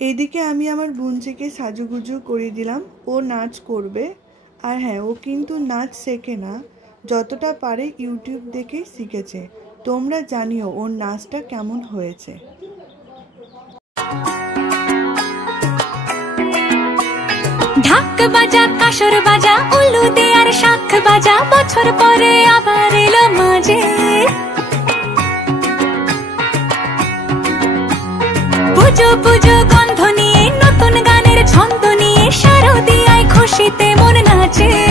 এইদিকে আমি আমার বোনজিকে সাজুগুজু করে দিলাম, ও নাচ করবে। আর হ্যাঁ, ও কিন্তু নাচ শেখে না, যতটা পারে ইউটিউব দেখে শিখেছে। তোমরা জানিও ওর নাচটা কেমন হয়েছে। ঢাক বাজা, কাসর বাজা, উলু দে আর শাখ বাজা, বছর পরে আবার এলো মাঝে। পুজো পুজো গন্ধ নিয়ে, নতুন গানের ছন্দ নিয়ে, শারদিয়ায় খুশিতে মন নাচে।